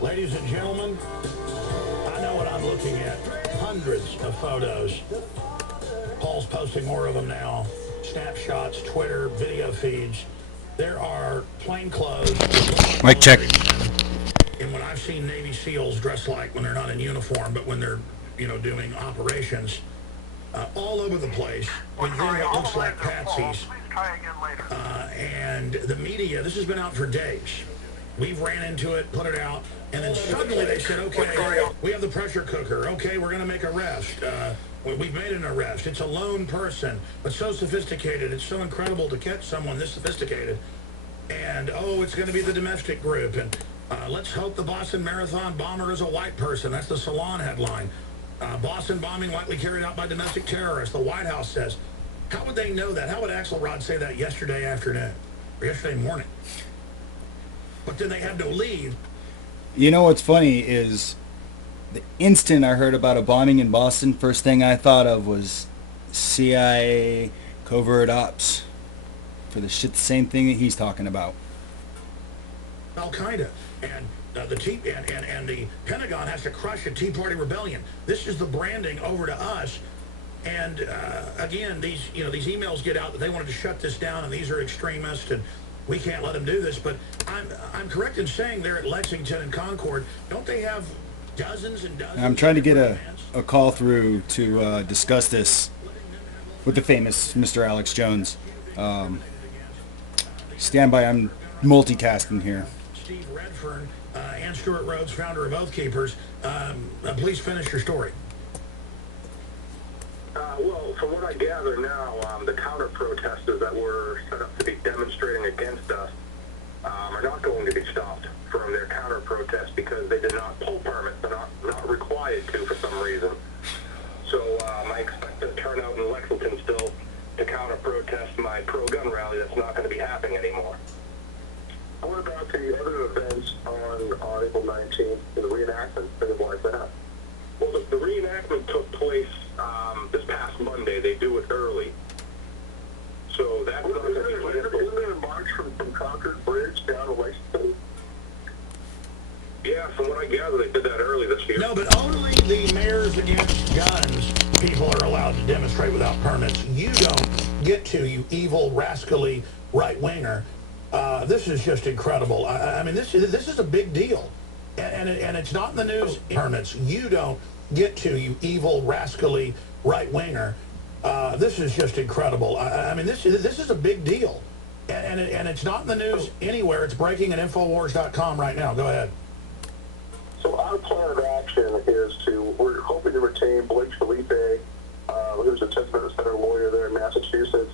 Ladies and gentlemen, I know what I'm looking at. Hundreds of photos. Paul's posting more of them now. Snapshots, Twitter, video feeds. There are plainclothes. Mic check. And when I've seen Navy SEALs dressed like when they're not in uniform, but when they're, doing operations, all over the place, with what looks like patsies. And the media, this has been out for days. We've ran into it, put it out, and then suddenly they said, okay, we have the pressure cooker. Okay, we're going to make arrest. We've made an arrest. It's a lone person, but so sophisticated. It's so incredible to catch someone this sophisticated. And, oh, it's going to be the domestic group. And let's hope the Boston Marathon bomber is a white person. That's the Salon headline. Boston bombing likely carried out by domestic terrorists, the White House says. How would they know that? How would Axelrod say that yesterday afternoon or yesterday morning? But then they have no lead. You know what's funny is the instant I heard about a bombing in Boston, first thing I thought of was CIA covert ops for the same thing that he's talking about. Al-Qaeda and the Pentagon has to crush a Tea Party rebellion. This is the branding over to us. And again, these emails get out that they wanted to shut this down, and these are extremists, and we can't let them do this. But I'm correct in saying they're at Lexington and Concord. Don't they have dozens and dozens? I'm trying to get a call through to discuss this with the famous Mr. Alex Jones. Stand by. I'm multitasking here. Steve Redfern and Stuart Rhodes, founder of Oath Keepers. Please finish your story. Well, from what I gather now, the counter-protesters that were set up to be demonstrating against us are not going to be stopped from their counter-protest because they did not pull permits. They're not required to for some reason. So I expect a turnout in Lexington still to counter-protest my pro-gun rally. That's not going to be happening anymore. What about the other events on April 19th, the reenactment, things like that? Well, the reenactment took place this past Monday. They do it early. So that's not going to be canceled. Isn't there a march from Concord Bridge down to Lexington? Yeah, from what I gather, they did that early this year. No, but only the mayors against guns people are allowed to demonstrate without permits. You don't get to, you evil, rascally right-winger. This is just incredible. I mean, this is a big deal. And it's not in the news. Permits. You don't get to, you evil, rascally right-winger. This is just incredible. I mean, this is a big deal. And it's not in the news anywhere. It's breaking at Infowars.com right now. Go ahead. So our plan of action is we're hoping to retain Blake Felipe, who's a 10th Center lawyer there in Massachusetts.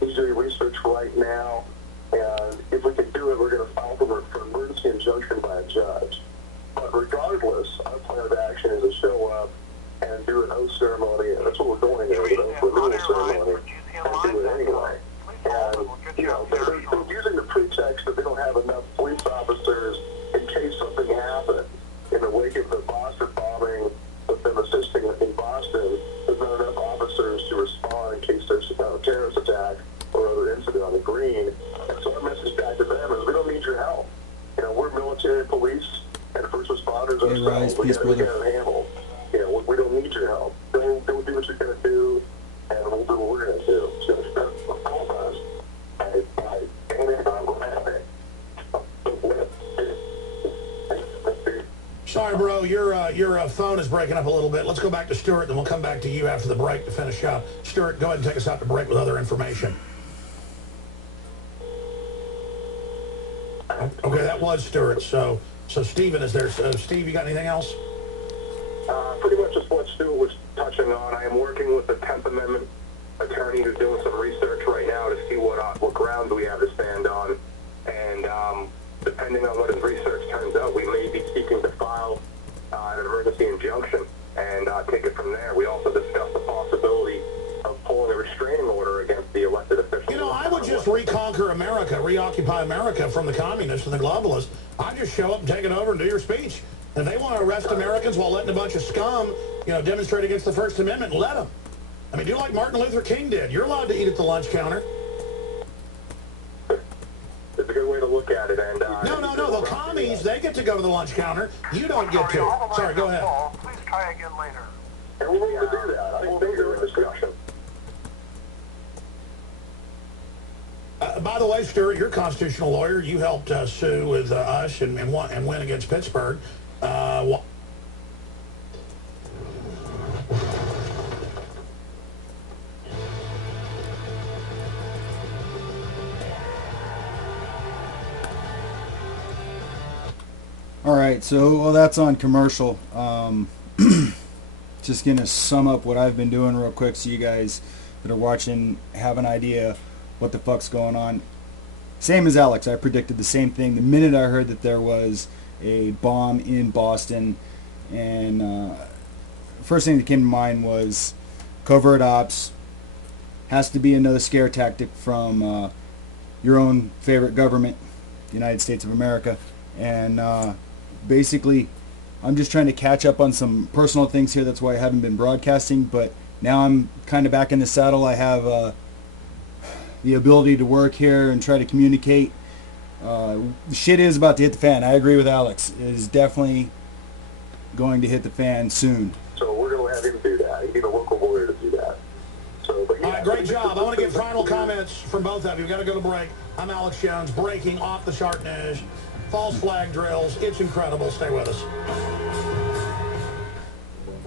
He's doing research right now. And if we can do it, we're going to file for emergency injunction by a judge. But regardless, our plan of action is to show up and do an oath ceremony. And that's what we're going to do, an oath renewal ceremony, and do it anyway. And, they're using the pretext that they don't have enough police officers in case something happened. In the wake of the Boston bombing, with them assisting in Boston, there's not enough officers to respond in case there's a terrorist attack or other incident on the green. And so our message back to them is we don't need your help. We're military, police, and first responders ourselves. We got it handled. We don't need your help. Don't do what you're going to do, and we'll do what we're going to do. So that's all of us. Sorry, bro, your phone is breaking up a little bit. Let's go back to Stuart, then we'll come back to you after the break to finish up. Stuart, go ahead and take us out to break with other information. Okay, that was Stuart. So Stephen is there. Steve, you got anything else? Pretty much just what Stuart was touching on. I am working with a 10th Amendment attorney who's doing some research right now to see what grounds we have to stand on. And depending on what his research turns out, we may be seeking to file an emergency injunction and take it from there. We also discussed the possibility of pulling a restraining order against the elected officials. I would just reconquer America, reoccupy America from the communists and the globalists. I'd just show up and take it over and do your speech. And if they want to arrest Americans while letting a bunch of scum, demonstrate against the First Amendment, let them. I mean, do like Martin Luther King did. You're allowed to eat at the lunch counter. look at it. And No. The commies, they get to go to the lunch counter. You don't get to. Sorry, go ahead. Please try again later. And we need to do that. I think things are in discussion. By the way, Stuart, you're a constitutional lawyer. You helped sue with us and win against Pittsburgh. All right, so that's on commercial. Just gonna sum up what I've been doing real quick so you guys that are watching have an idea what the fuck's going on. Same as Alex, I predicted the same thing the minute I heard that there was a bomb in Boston, and first thing that came to mind was covert ops. Has to be another scare tactic from your own favorite government, the United States of America, and basically I'm just trying to catch up on some personal things here. That's why I haven't been broadcasting, but now I'm kind of back in the saddle. I have the ability to work here and try to communicate. Shit is about to hit the fan. I agree with Alex. It is definitely going to hit the fan soon. So we're going to have him do that. You need a local lawyer to do that. So, but yeah, All right, great job. I want to get final comments from both of you. We've got to go to break. I'm Alex Jones, breaking off the sharp news. False flag drills. It's incredible. Stay with us.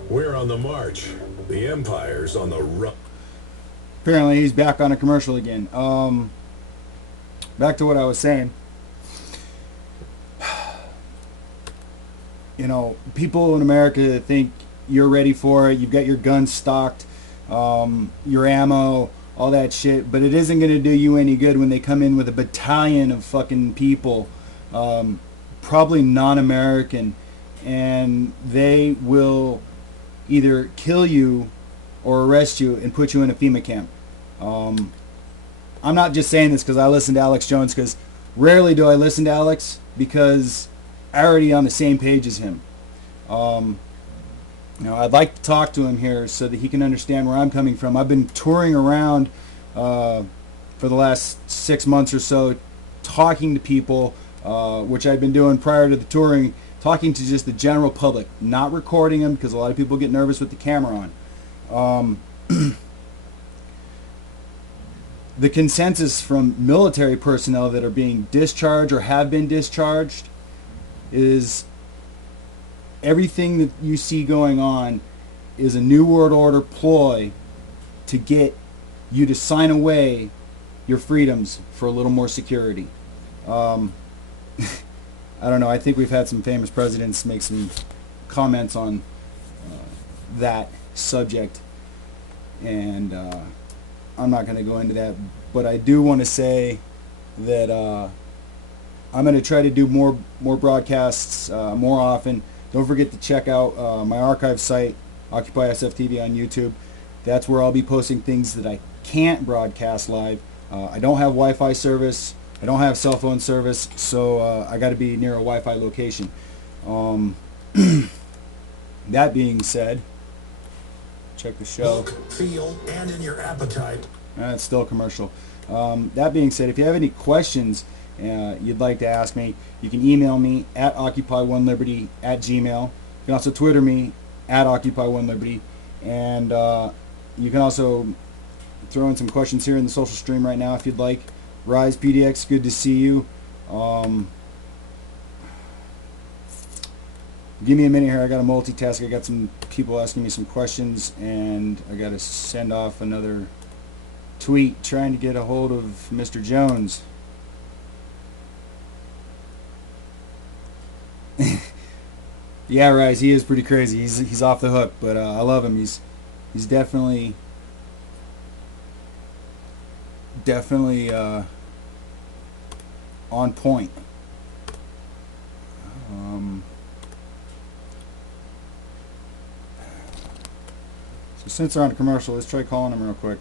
We're on the march. The empire's on the run. Apparently he's back on a commercial again. Back to what I was saying. You know, people in America think you're ready for it. You've got your guns stocked, your ammo, all that shit. But it isn't going to do you any good when they come in with a battalion of fucking people, probably non-American, and they will either kill you or arrest you and put you in a FEMA camp. I'm not just saying this because I listen to Alex Jones, because rarely do I listen to Alex because I'm already on the same page as him. You know, I'd like to talk to him here so that he can understand where I'm coming from. I've been touring around for the last 6 months or so, talking to people, which I've been doing prior to the touring, talking to just the general public, not recording them because a lot of people get nervous with the camera on. The consensus from military personnel that are being discharged or have been discharged is everything that you see going on is a New World Order ploy to get you to sign away your freedoms for a little more security. I don't know. I think we've had some famous presidents make some comments on that subject, and I'm not going to go into that, but I do want to say that I'm going to try to do more broadcasts more often. Don't forget to check out my archive site, OccupySFTV on YouTube. That's where I'll be posting things that I can't broadcast live. I don't have Wi-Fi service. I don't have cell phone service, so I got to be near a Wi-Fi location. That being said, check the show. Look, feel, and in your appetite. It's still a commercial. That being said, if you have any questions you'd like to ask me, you can email me at occupy1liberty@gmail. You can also Twitter me at occupy1liberty, and you can also throw in some questions here in the social stream right now if you'd like. Rise PDX, good to see you. Give me a minute here. I got to multitask. I got some people asking me some questions, and I got to send off another tweet trying to get a hold of Mr. Jones. Yeah, Rise, he is pretty crazy. He's off the hook, but I love him. He's definitely on point. So since they're on a commercial, let's try calling them real quick.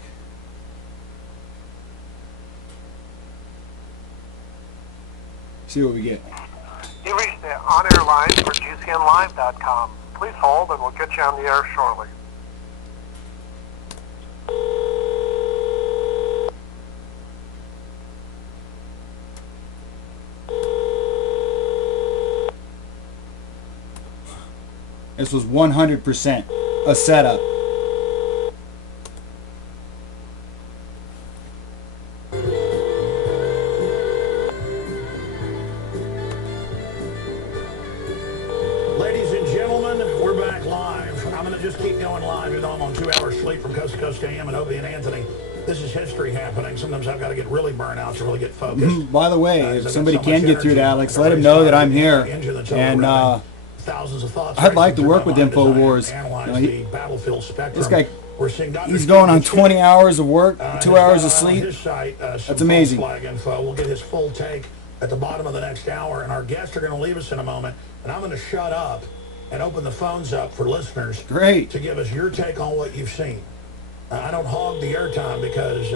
See what we get. You reached the on-air line for GCNlive.com. Please hold and we'll get you on the air shortly. This was 100% a setup. Ladies and gentlemen, we're back live. I'm going to just keep going live, even though I'm on 2 hours sleep from Coast to Coast AM and Opie and Anthony. This is history happening. Sometimes I've got to get really burnt out to really get focused. By the way, if somebody can get through to Alex, let him know that I'm here. And thousands of thoughts. I'd like to work with InfoWars. The battlefield spectrum. This guy, he's going on 20 hours of work, 2 hours of sleep. That's amazing. Flag info. We'll get his full take at the bottom of the next hour, and our guests are going to leave us in a moment, and I'm going to shut up and open the phones up for listeners to give us your take on what you've seen. I don't hog the airtime because,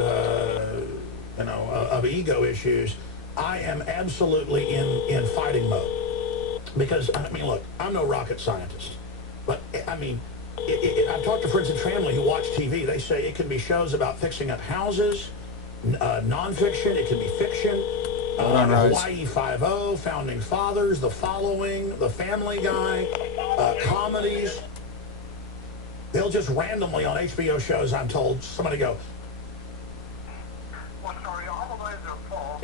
of ego issues. I am absolutely in fighting mode. Because, I mean, look, I'm no rocket scientist. But, I mean, I've talked to friends and family who watch TV. They say it can be shows about fixing up houses, nonfiction. It can be fiction. Hawaii Five-0, Founding Fathers, The Following, The Family Guy, comedies. They'll just randomly on HBO shows, I'm told, somebody go,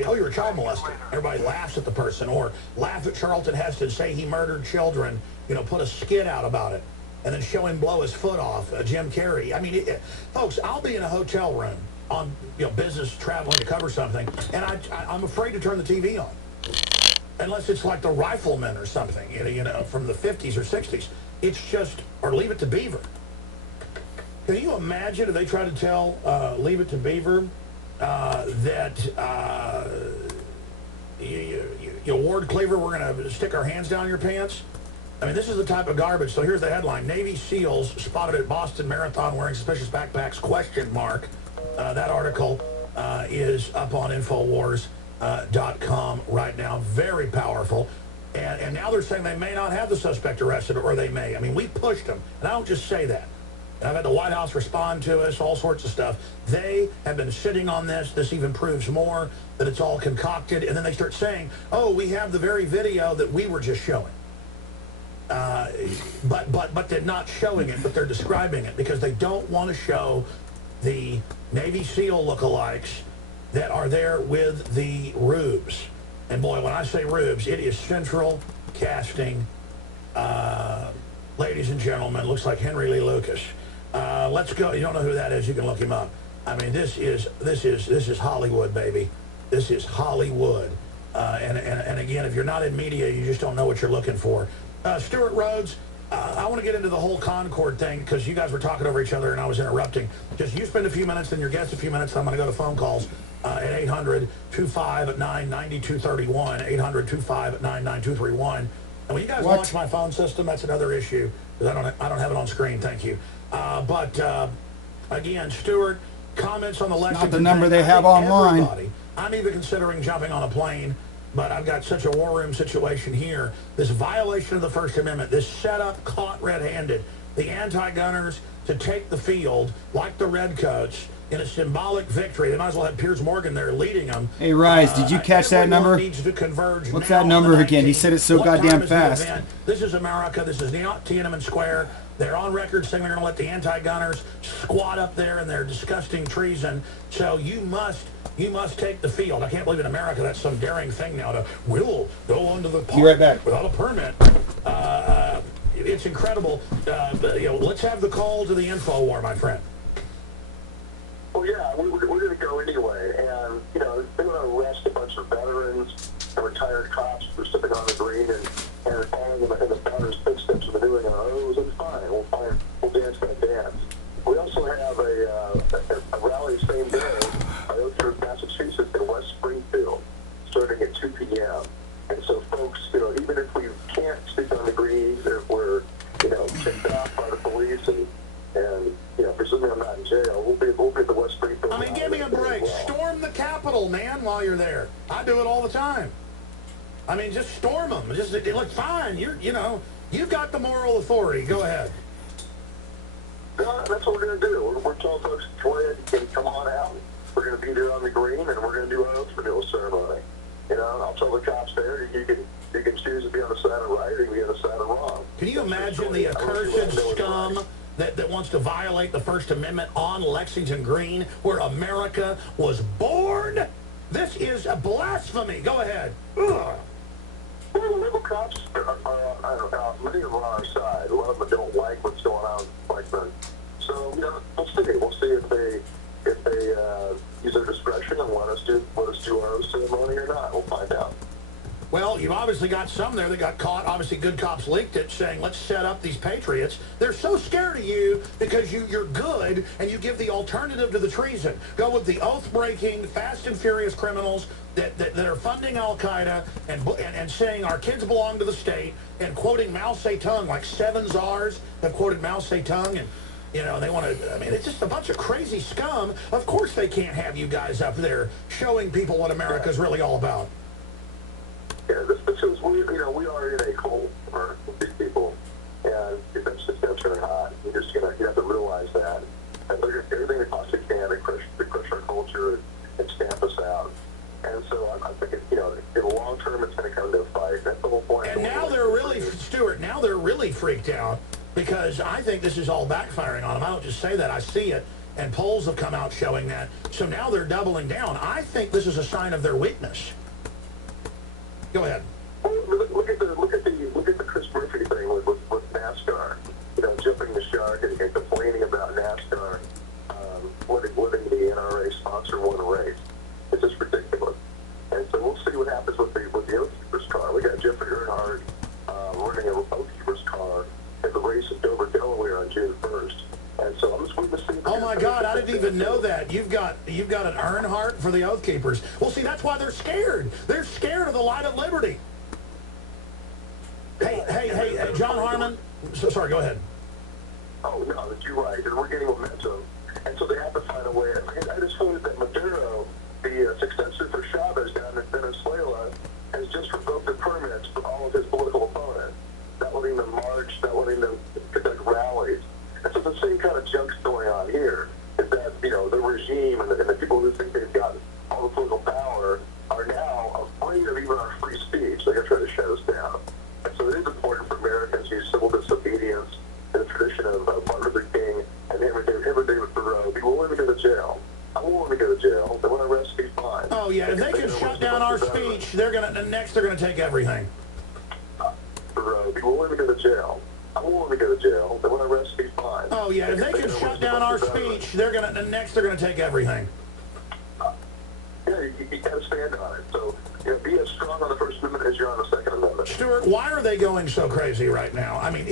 oh, you're a child molester. Everybody laughs at the person, or laugh at Charlton Heston, say he murdered children, put a skit out about it, and then show him blow his foot off, Jim Carrey. I mean, folks, I'll be in a hotel room on business traveling to cover something, and I'm afraid to turn the TV on. Unless it's like The Rifleman or something, from the 50s or 60s. It's just, or Leave It to Beaver. Can you imagine if they try to tell Leave It to Beaver that Ward Cleaver, we're going to stick our hands down your pants? I mean, this is the type of garbage. So here's the headline. Navy SEALs spotted at Boston Marathon wearing suspicious backpacks, ? That article is up on Infowars.com right now. Very powerful. And now they're saying they may not have the suspect arrested, or they may. I mean, we pushed them. And I don't just say that. I've had the White House respond to us, all sorts of stuff. They have been sitting on this. This even proves more that it's all concocted. And then they start saying, oh, we have the very video that we were just showing. But they're not showing it, but they're describing it because they don't want to show the Navy SEAL lookalikes that are there with the rubes. And boy, when I say rubes, it is Central Casting. Ladies and gentlemen, looks like Henry Lee Lucas. Let's go. You don't know who that is? You can look him up. I mean, this is Hollywood, baby. This is Hollywood. And again, if you're not in media, you just don't know what you're looking for. Stuart Rhodes, I want to get into the whole Concord thing because you guys were talking over each other and I was interrupting. Just you spend a few minutes, then your guest a few minutes. I'm going to go to phone calls at 800-259-9231, 800-259-9231. And when you guys launch my phone system, that's another issue because I don't have it on screen. Thank you. But again, Stuart, comments on the Lexington. Not the number they have online. I'm even considering jumping on a plane, but I've got such a war room situation here. This violation of the First Amendment, this setup caught red-handed. The anti-gunners to take the field like the Redcoats in a symbolic victory. They might as well have Piers Morgan there leading them. Hey, Rise, did you catch that number? Needs to converge. What's that number again? He said it so goddamn fast. This is America. This is not Tiananmen Square. They're on record saying they're going to let the anti-gunners squat up there in their disgusting treason. So you must take the field. I can't believe in America that's some daring thing now to, we'll go onto the park without a permit. It's incredible. Let's have the call to the info war, my friend. Well, yeah, we're going to go anyway. And, they're going to arrest a bunch of veterans and retired cops for stepping on the green and following in the founders' footsteps of doing an O's, and fine. We'll dance that dance. We also have a rally the same day by Oakland, Massachusetts in West Springfield, starting at 2 p.m. And so, folks, even if we can't stick on the green, if we're, kicked off by the police and presumably I'm not in jail, we'll be at the West Springfield. I mean, give me a break. Well. Storm the Capitol, man, while you're there. I do it all the time. I mean, just storm them. Look, fine. You've got the moral authority. Go ahead. No, that's what we're going to do. We're telling folks, go ahead and come on out. We're going to be there on the green, and we're going to do an oath renewal ceremony. I'll tell the cops there, you can choose to be on the side of right or you can be on the side of wrong. Can you imagine the accursed scum that wants to violate the First Amendment on Lexington Green, where America was born? This is a blasphemy. Go ahead. Ugh. Well, the local cops I don't know, many of them are on our side. A lot of them don't like what's going on with Blackburn. So, you know, we'll see. We'll see if they use their discretion and let us do our own ceremony or not. We'll find out. Well, you've obviously got some there that got caught. Obviously, good cops leaked it, saying, let's set up these patriots. They're so scared of you because you're good, and you give the alternative to the treason. Go with the oath-breaking, fast and furious criminals that are funding Al-Qaeda and saying our kids belong to the state, and quoting Mao Zedong, like 7 czars have quoted Mao Zedong, and you know, they want to, I mean, it's just a bunch of crazy scum. Of course they can't have you guys up there showing people what America's really all about. Yeah, this is, we are in a cold war with these people, and it's just going to turn hot. You have to realize that. And they're everything they possibly can to crush our culture and stamp us out. And so I think, in the long term, it's going to come to a fight. That's the whole point. And now they're really, Stuart, now they're really freaked out because I think this is all backfiring on them. I don't just say that, I see it. And polls have come out showing that. So now they're doubling down. I think this is a sign of their weakness. Go ahead. Look at the Chris Murphy thing with NASCAR. Jumping the shark and complaining about NASCAR letting the NRA sponsor one race. It's just ridiculous. And so we'll see what happens with the Oath Keepers car. We got Jeffrey Earnhardt running an Oath Keepers car at the race in Dover, Delaware on June 1st. And so I'm just waiting to see. Oh my God, I didn't even know that. You've got an Earnhardt for the Oath Keepers. Well, see, that's why they're scared. They're scared of the light of liberty. Hey, John Harmon. Sorry, go ahead. Oh no, you're right. And we're getting momentum, and so they have to find a way. I just heard that Maduro, the successor for Chavez down in Venezuela, has just revoked the permits for all of his political opponents, not letting them march, not letting them conduct rallies. And so the same kind of junk's going on here. Is that the regime and the people who think they've got all the political power are now afraid of even our free speech. They're going to try to shut us down. And so it is important for Americans to use civil disobedience in the tradition of Martin Luther King and Henry David Thoreau. Be willing to go to jail. I'm willing to go to jail. They want to arrest me, fine. Oh yeah, if they can shut down our speech, they're gonna take everything. Thoreau, be willing to go to jail. I'm willing to go to jail. They want to arrest me, fine. Oh yeah, if they can shut down our speech, they're gonna take everything. Yeah, you got to stand on it. So, be as strong on the First Amendment as you're on the Second Amendment. Stuart, why are they going so crazy right now? I mean,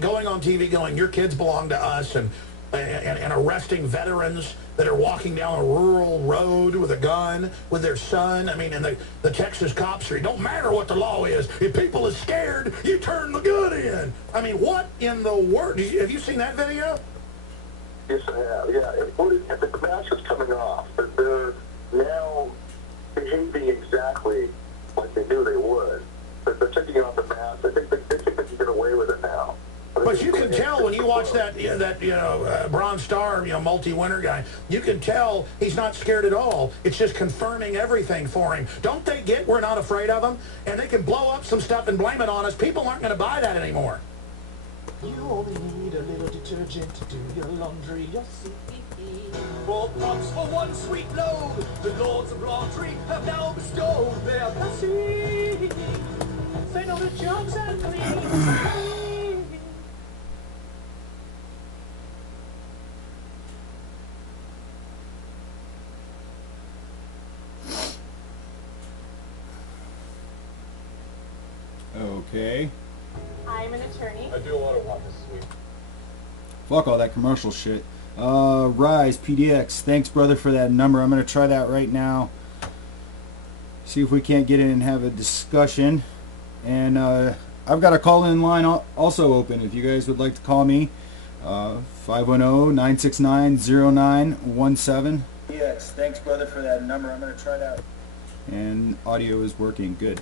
going on TV, going, your kids belong to us, and arresting veterans that are walking down a rural road with a gun with their son. I mean, and the Texas cops are, it don't matter what the law is. If people are scared, you turn the gun in. I mean, what in the world? Have you seen that video? Yes, I have. Yeah, the mask is coming off, but they're now behaving exactly like they knew they would. But they're taking off the mask. They think they can get away with it now. But you can tell when you watch that Bronze Star, multi-winner guy, you can tell he's not scared at all. It's just confirming everything for him. Don't they get we're not afraid of them? And they can blow up some stuff and blame it on us. People aren't going to buy that anymore. You only need a little detergent to do your laundry, you'll see. 4 pots for 1 sweet load, the lords of laundry have now bestowed their blessing. Say no to jobs and clean. Okay. I'm an attorney. I do a lot of watches this week. Fuck all that commercial shit. Rise PDX. Thanks, brother, for that number. I'm gonna try that right now. See if we can't get in and have a discussion. And I've got a call-in line also open if you guys would like to call me. 510-969-0917. PDX. Thanks, brother, for that number. I'm gonna try that. And audio is working good.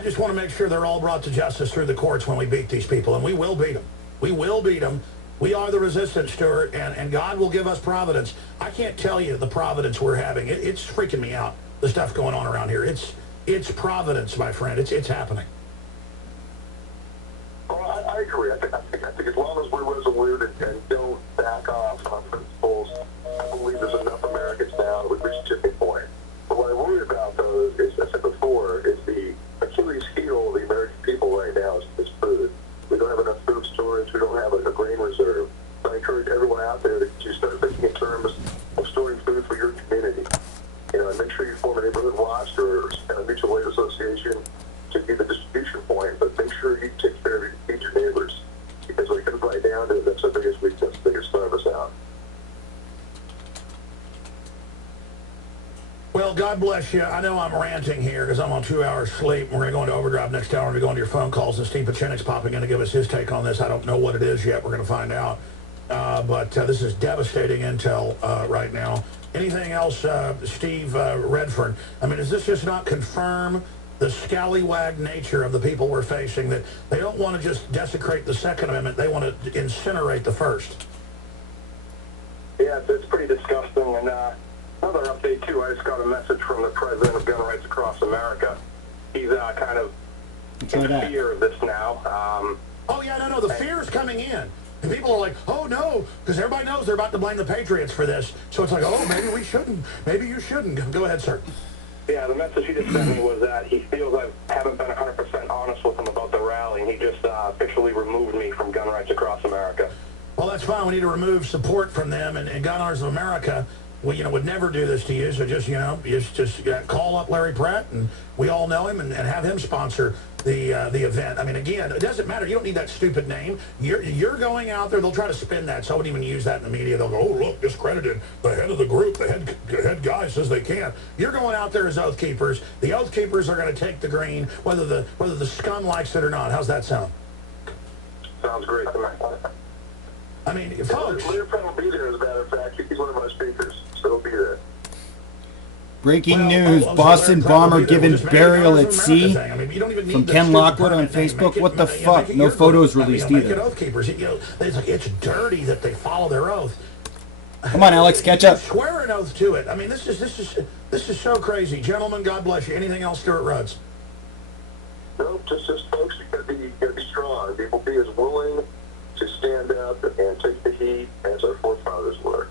I just want to make sure they're all brought to justice through the courts when we beat these people, and we will beat them. We will beat them. We are the resistance, Stuart, and God will give us providence. I can't tell you the providence we're having. It's freaking me out, the stuff going on around here. It's providence, my friend. It's happening. Well, I agree. I think as long as we're resolute and don't back off on principles, I believe there's enough Americans now that we've reached a tipping point. But what I worry about, though, is, as I said before, is the Achilles heel of the American people right now is food. We don't have enough food storage. We don't have a grain reserve. So I encourage everyone out there to start thinking in terms of storing food for your community. You know, and make sure you form a neighborhood watch or a mutual aid association to be the distribution point. But make sure you take care of your neighbors, because when it comes right down to it, that's the biggest weakness, the biggest starve us out. Well, God bless you. I know I'm ranting here because I'm on 2 hours sleep. We're going to go into overdrive next hour. We're going to go into your phone calls, and Steve Pachenik's popping in to give us his take on this. I don't know what it is yet. We're going to find out. But this is devastating intel right now. Anything else, Steve Redfern? I mean, does this just not confirm the scallywag nature of the people we're facing, that they don't want to just desecrate the Second Amendment, they want to incinerate the First? Yeah, it's pretty disgusting. And another update, too, I just got a message from the president of Gun Rights Across America. He's kind of in fear of this now. Oh, yeah, no, the fear is coming in. And people are like, oh, no, because everybody knows they're about to blame the Patriots for this. So it's like, oh, maybe we shouldn't. Maybe you shouldn't. Go ahead, sir. Yeah, the message he just sent me was that he feels I haven't been 100% honest with him about the rally, and he just officially removed me from Gun Rights Across America. Well, that's fine. We need to remove support from them, and Gun Owners of America, would never do this to you. So just, just call up Larry Pratt, and we all know him, and have him sponsor the event. I mean, again, it doesn't matter. You don't need that stupid name. You're going out there. They'll try to spin that, so I wouldn't even use that in the media. They'll go, oh, look, discredited. The head of the group, the head guy says they can't. You're going out there as Oath Keepers. The Oath Keepers are going to take the green, whether the scum likes it or not. How's that sound? Sounds great. I mean, folks. Larry Pratt will be there, as a matter of fact. He's one of our speakers, so he'll be there. Breaking news, Boston bomber given burial at sea. From Ken Lockwood on Facebook. What the fuck? No photos released either. It's dirty that they follow their oath. Come on, Alex, catch up. Swear an oath to it. I mean, this is so crazy. Gentlemen, God bless you. Anything else, Stuart Rhodes? No, just folks, you gotta be strong. People be as willing to stand up and take the heat as our forefathers were.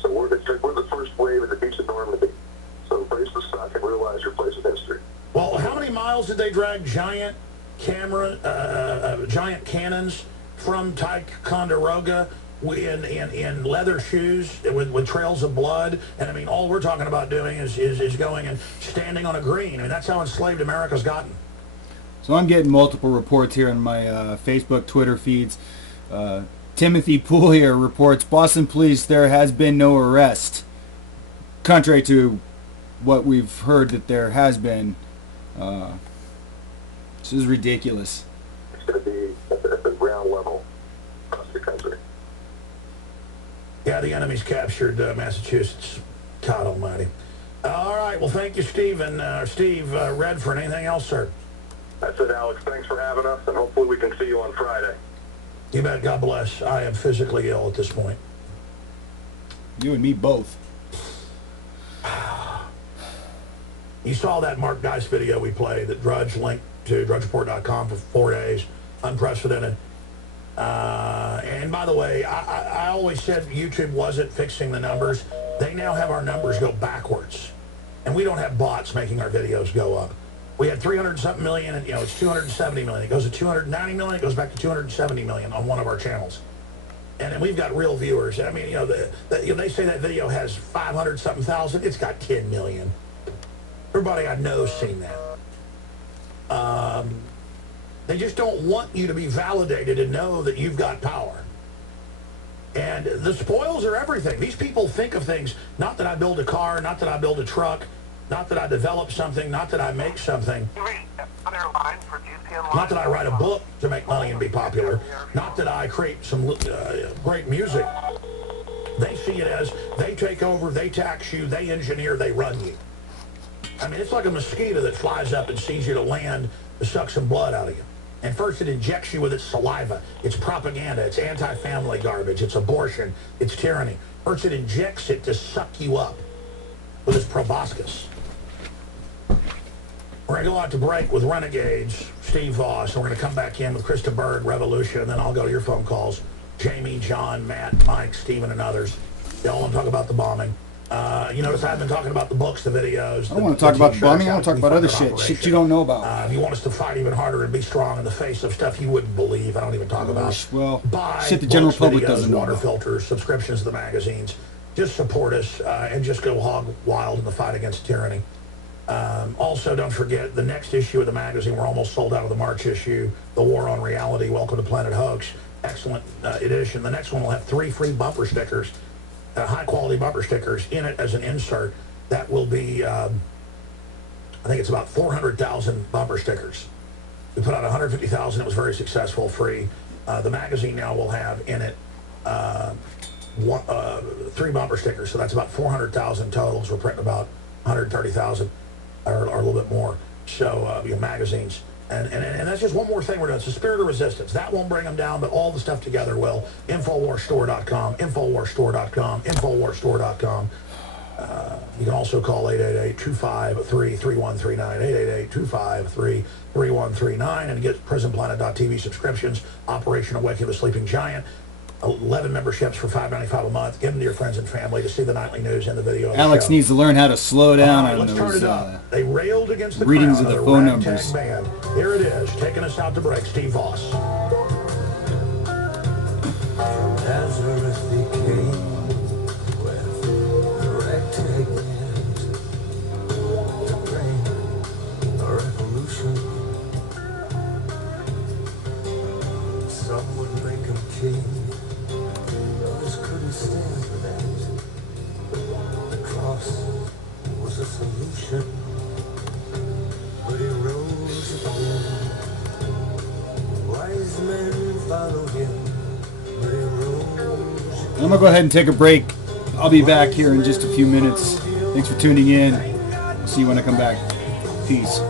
So we're the first wave at the beach of Normandy. So embrace the suck and realize your place in history. Well, how many miles did they drag giant cannons from Ticonderoga in leather shoes with trails of blood? And I mean, all we're talking about doing is going and standing on a green. I mean, that's how enslaved America's gotten. So I'm getting multiple reports here on my Facebook, Twitter feeds. Timothy Poole here reports, Boston police, there has been no arrest. Contrary to what we've heard that there has been. This is ridiculous. It's going to be at the ground level across the country. Yeah, the enemy's captured Massachusetts. God almighty. All right, well, thank you, Steve Redfern. Anything else, sir? That's it, Alex. Thanks for having us, and hopefully we can see you on Friday. You bet. God bless. I am physically ill at this point. You and me both. You saw that Mark Dice video we played that Drudge linked to drudgereport.com for 4 days. Unprecedented. And by the way, I always said YouTube wasn't fixing the numbers. They now have our numbers go backwards. And we don't have bots making our videos go up. We had 300-something million, and it's 270 million. It goes to 290 million. It goes back to 270 million on one of our channels. And then we've got real viewers. I mean, they say that video has 500-something thousand. It's got 10 million. Everybody I know's seen that. They just don't want you to be validated and know that you've got power. And the spoils are everything. These people think of things, not that I build a car, not that I build a truck, not that I develop something, not that I make something, not that I write a book to make money and be popular, not that I create some great music. They see it as they take over, they tax you, they engineer, they run you. I mean, it's like a mosquito that flies up and sees you to land to suck some blood out of you. And first it injects you with its saliva. It's propaganda. It's anti-family garbage. It's abortion. It's tyranny. First it injects it to suck you up with its proboscis. We're going to go out to break with Renegades, Steve Voss, and we're going to come back in with Krista Berg, Revolution, and then I'll go to your phone calls. Jamie, John, Matt, Mike, Steven, and others. They all want to talk about the bombing. You notice I've been talking about the books, the videos. I don't want to talk about the bombing. I want to talk about other shit. Shit you don't know about. If you want us to fight even harder and be strong in the face of stuff you wouldn't believe, I don't even talk about. Well, buy shit the general books, public videos, doesn't know water about. filters, subscriptions to the magazines. Just support us and just go hog wild in the fight against tyranny. Also, don't forget, the next issue of the magazine, we're almost sold out of the March issue, The War on Reality, Welcome to Planet Hoax. Excellent edition. The next one will have 3 free bumper stickers, high-quality bumper stickers in it as an insert. That will be, I think it's about 400,000 bumper stickers. We put out 150,000. It was very successful, free. The magazine now will have in it 3 bumper stickers, so that's about 400,000 totals. We're printing about 130,000 or a little bit more. So, magazines. And that's just one more thing we're doing. It's the spirit of resistance. That won't bring them down, but all the stuff together will. InfoWarsStore.com, InfoWarsStore.com, InfoWarsStore.com. You can also call 888-253-3139, 888-253-3139, and get PrisonPlanet.tv subscriptions, Operation Awaken the Sleeping Giant. 11 memberships for $5.95 a month. Give them to your friends and family to see the nightly news and the video. Alex needs to learn how to slow down on let's turn those it up. They railed against the readings crowd of the phone ragtag numbers. Band. Here it is, taking us out to break. Steve Voss. Nazareth became with ragtag band to bring a revolution. Some would make him king. Couldn't stand for that. The cross was a solution, but he rose again. Wise men follow him, but he rose again. I'm going to go ahead and take a break. I'll be back here in just a few minutes. Thanks for tuning in. I'll see you when I come back. Peace.